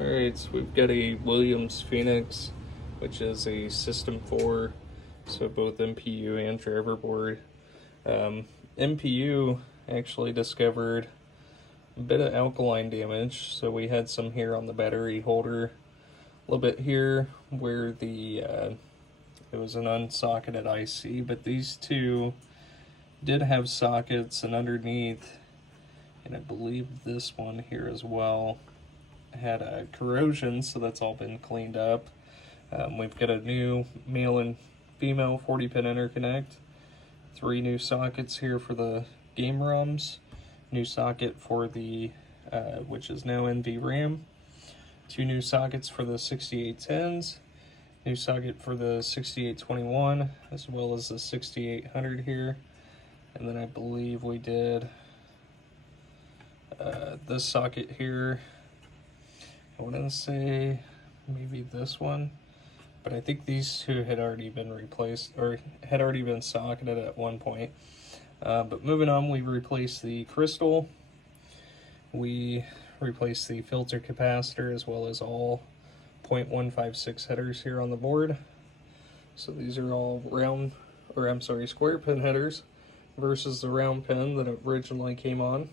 Alright, so we've got a Williams Phoenix, which is a System 4, so both MPU and driver board. MPU actually discovered a bit of alkaline damage, so we had some here on the battery holder, a little bit here where the it was an unsocketed IC, but these two did have sockets, and underneath, and I believe this one here as well, had a corrosion, so that's all been cleaned up. We've got a new male and female 40-pin interconnect, 3 new sockets here for the game ROMs, new socket for the which is now NVRAM, 2 new sockets for the 6810s, new socket for the 6821, as well as the 6800 here, and then I believe we did this socket here. I want to say maybe this one, but I think these two had already been replaced, or had already been socketed at one point. But moving on, we replaced the crystal, we replaced the filter capacitor, as well as all 0.156 headers here on the board. So these are all round, or I'm sorry, square pin headers versus the round pin that originally came on.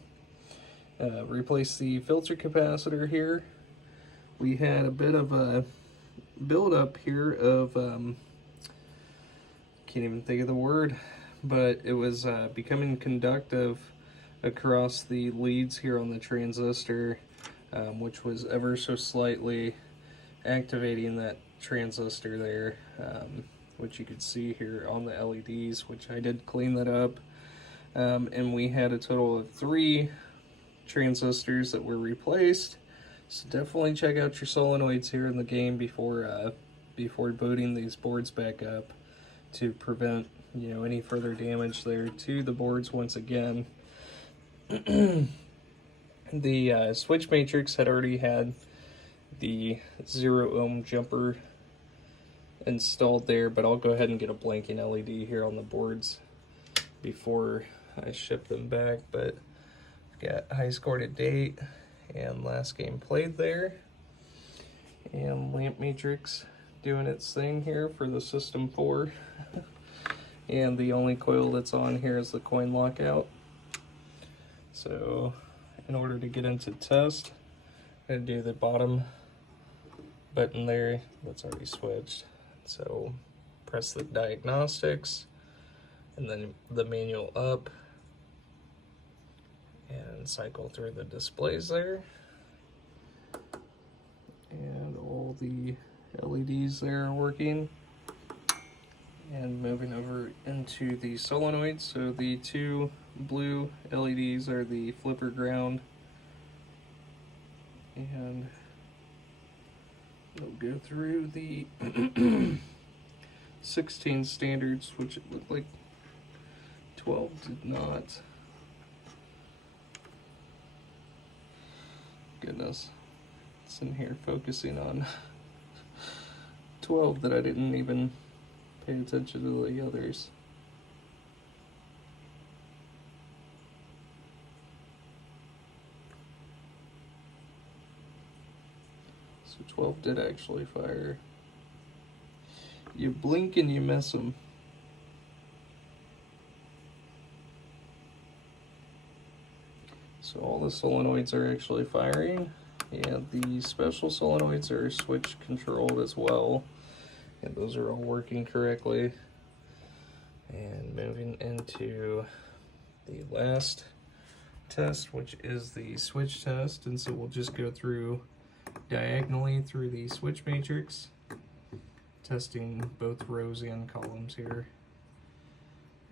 Replaced the filter capacitor here. We had a bit of a buildup here of, can't even think of the word, but it was becoming conductive across the leads here on the transistor, which was ever so slightly activating that transistor there, which you could see here on the LEDs, which I did clean that up. And we had a total of 3 transistors that were replaced. So definitely check out your solenoids here in the game before booting these boards back up, to prevent, you know, any further damage there to the boards once again. The switch matrix had already had the 0 ohm jumper installed there, but I'll go ahead and get a blinking LED here on the boards before I ship them back. But I've got high score to date and last game played there, and lamp matrix doing its thing here for the System 4. And the only coil that's on here is the coin lockout. So in order to get into test, I'm going to do the bottom button there that's already switched. So press the diagnostics and then the manual up, and cycle through the displays there, and all the LEDs there are working. And moving over into the solenoids, so the 2 blue LEDs are the flipper ground, and they'll go through the 16 standards, which it looked like 12 did not. Goodness, it's in here focusing on 12 that I didn't even pay attention to the others. So 12 did actually fire. You blink and you miss them. So all the solenoids are actually firing, and the special solenoids are switch controlled as well, and those are all working correctly. And moving into the last test, which is the switch test, and so we'll just go through diagonally through the switch matrix, testing both rows and columns here.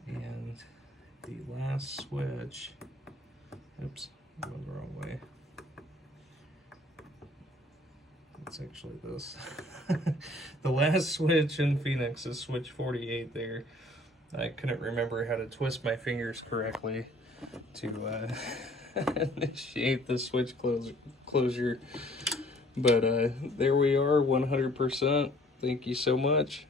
And the last switch, oops, I went the wrong way. It's actually this. The last switch in Phoenix is switch 48 there. I couldn't remember how to twist my fingers correctly to initiate the switch closure. But there we are, 100%. Thank you so much.